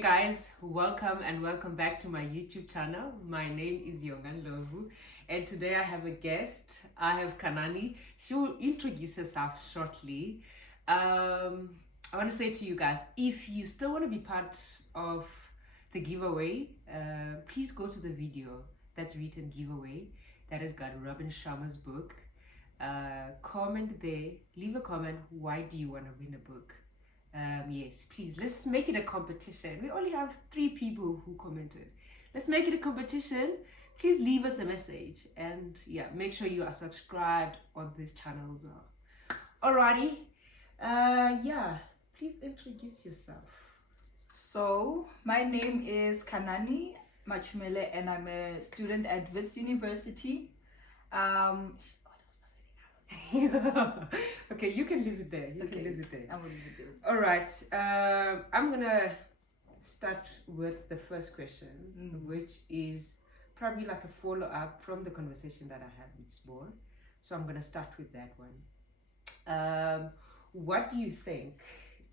Hey guys, welcome back to my YouTube channel. My name is Yongan Lovu, and today I have a guest. I have Khanani. She will introduce herself shortly. I want to say to you guys, if you still want to be part of the giveaway, please go to the video that's written giveaway. That has got Robin Sharma's book. Comment there, leave a comment. Why do you want to win a book? Yes, please, let's make it a competition. We only have 3 people who commented. Let's make it a competition. Please leave us a message, and yeah, make sure you are subscribed on this channel as well. Alrighty, yeah, please introduce yourself. So my name is Khanani Machumele, and I'm a student at Wits University. Okay, you can leave it there. You can leave it there. I will leave it there. All right. I'm gonna start with the first question, which is probably like a follow-up from the conversation that I had with Spore. So I'm gonna start with that one. What do you think?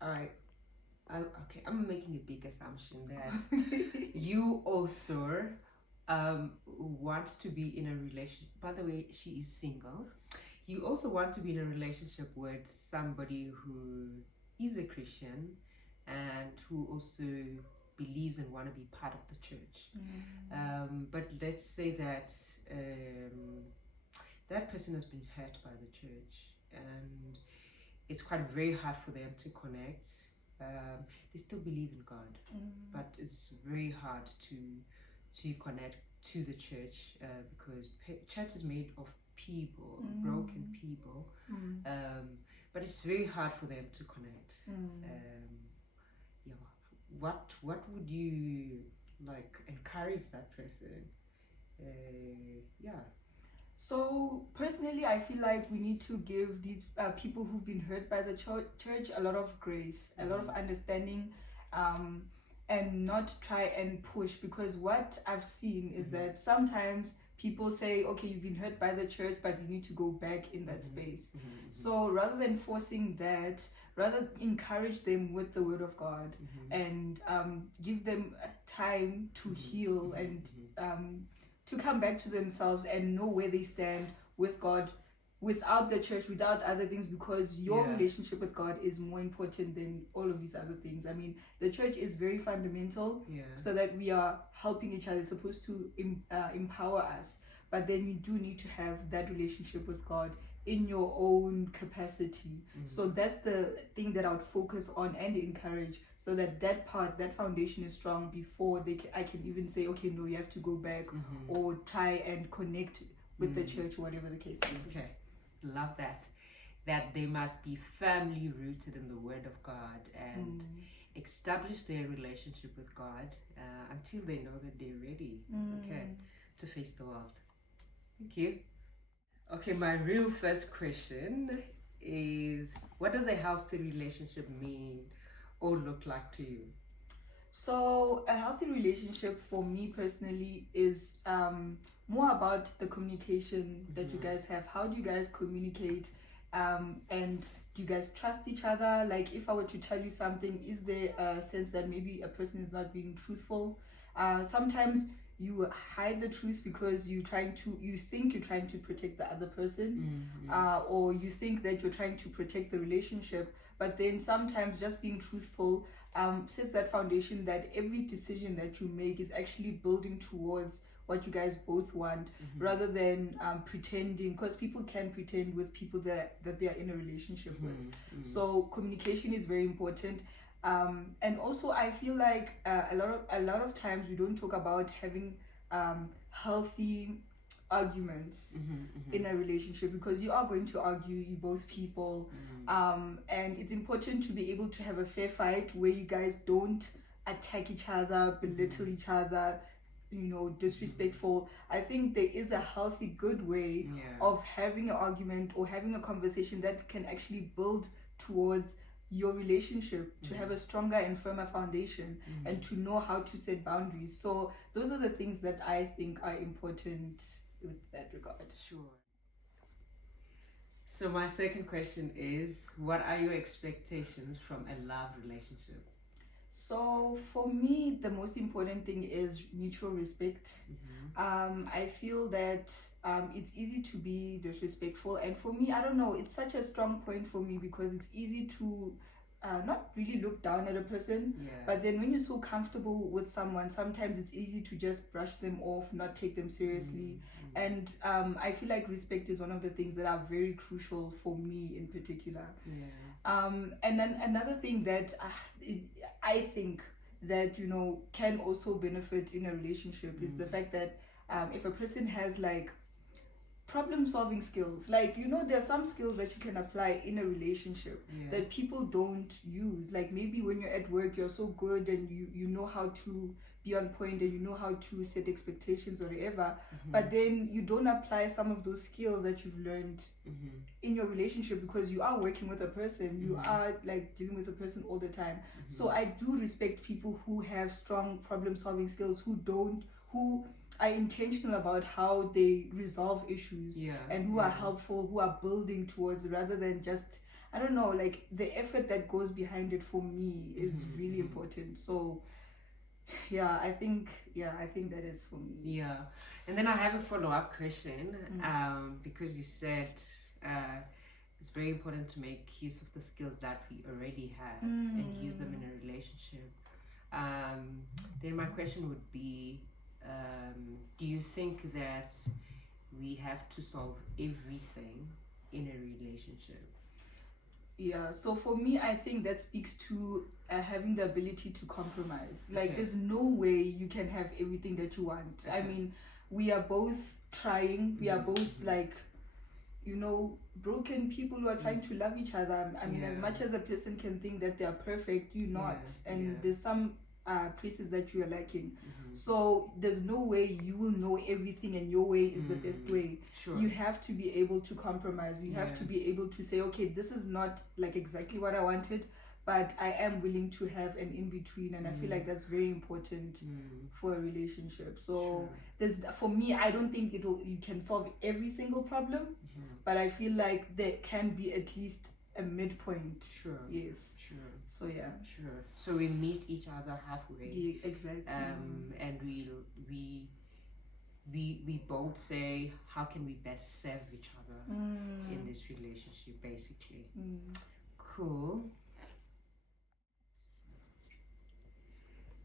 Okay, I'm making a big assumption that you also want to be in a relationship. By the way, she is single. You also want to be in a relationship with somebody who is a Christian and who also believes and want to be part of the church. But let's say that that person has been hurt by the church, and it's quite very hard for them to connect. They still believe in God, but it's very hard to connect to the church because church is made of people, broken people, but it's very hard for them to connect. Yeah, what would you like encourage that person? Yeah. So personally, I feel like we need to give these people who've been hurt by the church a lot of grace, a lot of understanding, and not try and push, because what I've seen is that sometimes people say, okay, you've been hurt by the church, but you need to go back in that space. So rather than forcing that, rather encourage them with the word of God and give them time to heal and to come back to themselves and know where they stand with God, without the church, without other things, because your relationship with God is more important than all of these other things. I mean, the church is very fundamental, so that we are helping each other. It's supposed to empower us, but then you do need to have that relationship with God in your own capacity. So that's the thing that I would focus on and encourage, so that that foundation is strong before I can even say, okay, no, you have to go back or try and connect with the church, whatever the case may be. Okay. Love that they must be firmly rooted in the word of God and establish their relationship with God until they know that they're ready to face the world. Thank you. Okay, my real first question is, what does a healthy relationship mean or look like to you? So a healthy relationship for me personally is more about the communication that you guys have. How do you guys communicate, and do you guys trust each other? Like, if I were to tell you something, is there a sense that maybe a person is not being truthful? Sometimes you hide the truth because you think you're trying to protect the other person, or you think that you're trying to protect the relationship, but then sometimes just being truthful sets that foundation that every decision that you make is actually building towards what you guys both want, rather than pretending, because people can pretend with people that they are in a relationship with. So communication is very important. And also I feel like a lot of times we don't talk about having healthy arguments in a relationship, because you are going to argue, you both people, and it's important to be able to have a fair fight where you guys don't attack each other, belittle each other, disrespectful. I think there is a healthy, good way of having an argument or having a conversation that can actually build towards your relationship, to have a stronger and firmer foundation, and to know how to set boundaries. So those are the things that I think are important with that regard. Sure. So my second question is, what are your expectations from a love relationship? So for me, the most important thing is mutual respect. I feel that it's easy to be disrespectful, and for me, I don't know, it's such a strong point for me because it's easy to not really look down at a person, but then when you're so comfortable with someone, sometimes it's easy to just brush them off, not take them seriously. And I feel like respect is one of the things that are very crucial for me in particular. And then another thing that I think that, you know, can also benefit in a relationship is the fact that if a person has like problem solving skills, like, you know, there are some skills that you can apply in a relationship that people don't use. Like maybe when you're at work, you're so good and you know how to be on point and you know how to set expectations or whatever, but then you don't apply some of those skills that you've learned in your relationship because you are working with a person, you are like dealing with a person all the time. So I do respect people who have strong problem solving skills, who are intentional about how they resolve issues, and who are helpful, who are building towards, rather than just, I don't know, like the effort that goes behind it for me is really important. So I think that is for me. And then I have a follow-up question, because you said it's very important to make use of the skills that we already have and use them in a relationship. Then my question would be, do you think that we have to solve everything in a relationship? So for me, I think that speaks to having the ability to compromise. Like there's no way you can have everything that you want. I mean, we are both trying, we are both like, you know, broken people who are trying to love each other. I mean, as much as a person can think that they are perfect, you're not, and there's some places that you are lacking. So there's no way you will know everything and your way is the best way. You have to be able to compromise. You have to be able to say, okay, this is not like exactly what I wanted, but I am willing to have an in-between, and I feel like that's very important for a relationship. So there's, for me, I don't think you can solve every single problem, but I feel like there can be at least a midpoint. So so we meet each other halfway. Exactly. And we both say, how can we best serve each other in this relationship, basically. Cool.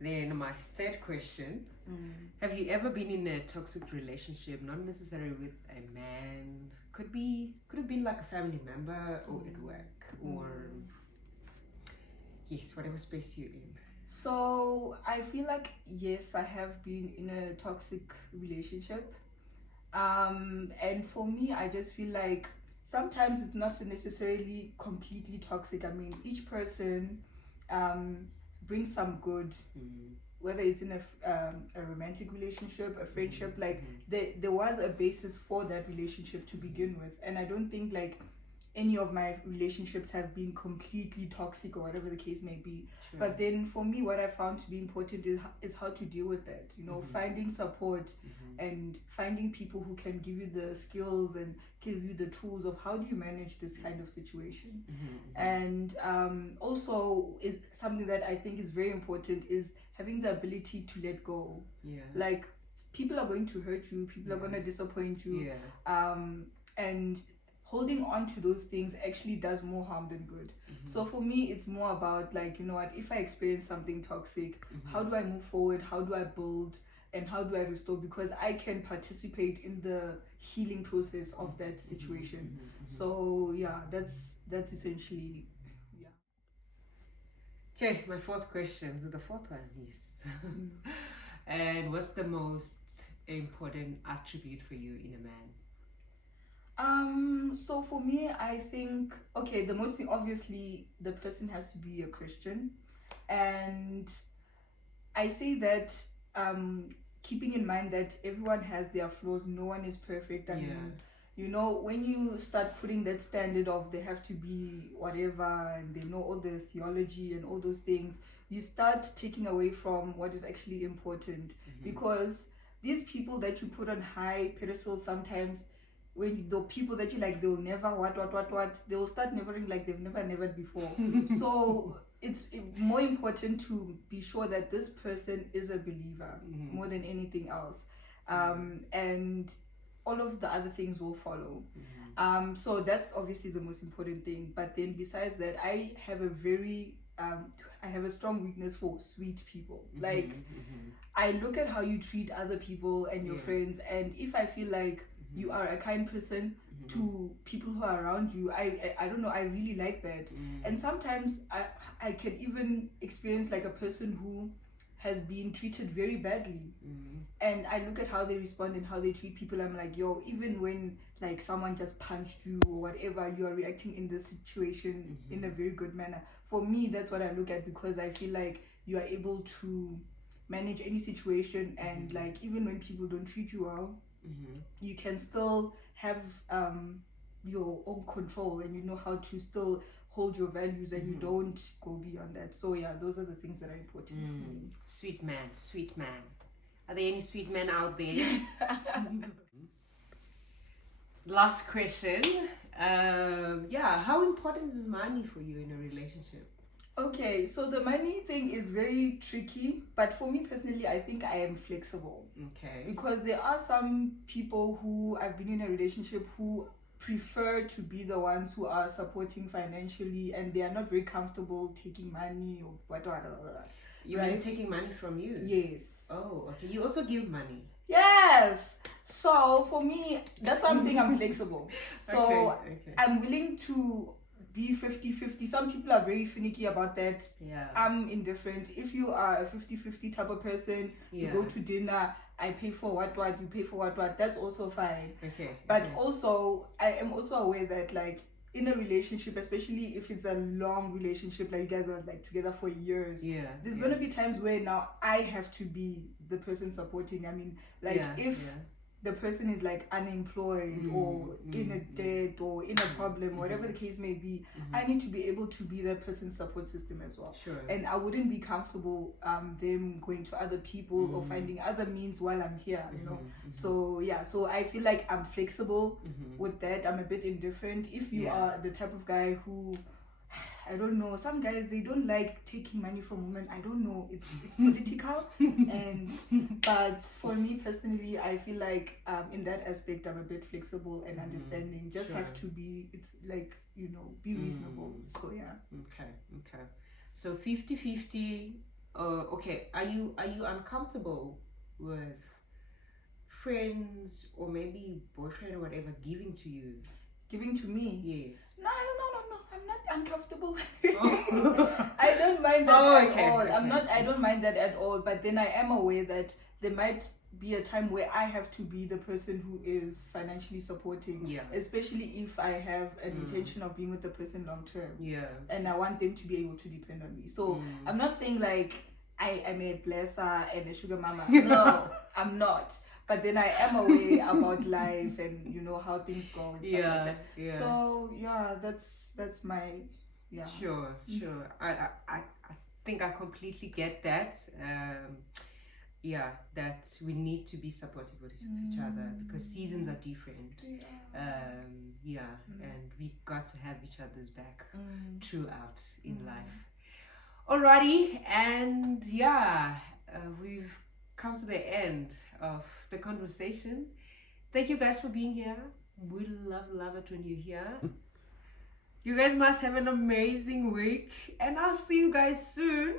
Then my third question, have you ever been in a toxic relationship, not necessarily with a man, could have been like a family member or at work, or yes, whatever space you're in? So I feel like, yes, I have been in a toxic relationship, and for me, I just feel like sometimes it's not necessarily completely toxic. I mean, each person brings some good, whether it's in a romantic relationship, a friendship, like there was a basis for that relationship to begin with, and I don't think like any of my relationships have been completely toxic or whatever the case may be. But then for me, what I found to be important is how to deal with that, you know, finding support and finding people who can give you the skills and give you the tools of how do you manage this kind of situation. And also something that I think is very important is having the ability to let go. Like people are going to hurt you, people are going to disappoint you, and holding on to those things actually does more harm than good. So for me, it's more about like, you know what, if I experience something toxic, how do I move forward, how do I build, and how do I restore, because I can participate in the healing process of that situation. So that's essentially Okay, my fourth question, so the fourth one is and what's the most important attribute for you in a man? So for me, I think, okay, the most thing, obviously, the person has to be a Christian. And I say that keeping in mind that everyone has their flaws, no one is perfect. I mean, you know, when you start putting that standard of they have to be whatever and they know all the theology and all those things, you start taking away from what is actually important. Because these people that you put on high pedestals, sometimes when the people that you like, they'll never what, they will start nevering like they've never before. So it's more important to be sure that this person is a believer more than anything else, and all of the other things will follow. So that's obviously the most important thing. But then besides that, I have a strong weakness for sweet people. Like, I look at how you treat other people and your friends, and if I feel like you are a kind person to people who are around you, I don't know, I really like that. And sometimes I can even experience like a person who has been treated very badly, and I look at how they respond and how they treat people. I'm like, yo, even when like someone just punched you or whatever, you are reacting in this situation in a very good manner. For me, that's what I look at, because I feel like you are able to manage any situation, and like even when people don't treat you well, you can still have your own control, and you know how to still hold your values, and you don't go beyond that. So yeah, those are the things that are important for me. Sweet man, sweet man. Are there any sweet men out there? Last question. How important is money for you in a relationship? Okay, so the money thing is very tricky, but for me personally, I think I am flexible. Okay. Because there are some people who I've been in a relationship who prefer to be the ones who are supporting financially, and they are not very comfortable taking money or whatever. You mean taking money from you? Yes. Oh, okay. You also give money? Yes. So for me, that's why I'm saying I'm flexible. So okay. I'm willing to be 50-50. Some people are very finicky about that. Yeah. I'm indifferent. If you are a 50-50 type of person, you go to dinner, I pay for what, you pay for what, that's also fine. Okay. But also, I am also aware that like in a relationship, especially if it's a long relationship, like you guys are like together for years, there's gonna be times where now I have to be the person supporting. I mean, like if the person is like unemployed or in a debt or in a problem, whatever the case may be, I need to be able to be that person's support system as well. Sure. And I wouldn't be comfortable them going to other people or finding other means while I'm here, you know. So yeah, so I feel like I'm flexible with that. I'm a bit indifferent. If you are the type of guy who, I don't know, some guys, they don't like taking money from women. I don't know, it's political. But for me personally, I feel like in that aspect, I'm a bit flexible and understanding. Just have to be, it's like, you know, be reasonable. So yeah. Okay. So 50-50. Okay. Are you uncomfortable with friends or maybe boyfriend or whatever giving to you? Giving to me? Yes. No. I'm not uncomfortable. I don't mind that at all. Okay. I don't mind that at all. But then I am aware that there might be a time where I have to be the person who is financially supporting. Yeah. Especially if I have an intention of being with the person long term. Yeah. And I want them to be able to depend on me. So I'm not saying like I am a blesser and a sugar mama. No, I'm not. But then I am aware about life and you know how things go and stuff like that. Yeah. So yeah, that's my Sure. I think I completely get that. That we need to be supportive of each other because seasons are different. And we got to have each other's back throughout in life. Alrighty, and we've come to the end of the conversation. Thank you guys for being here. We love it when you're here. You guys must have an amazing week, and I'll see you guys soon.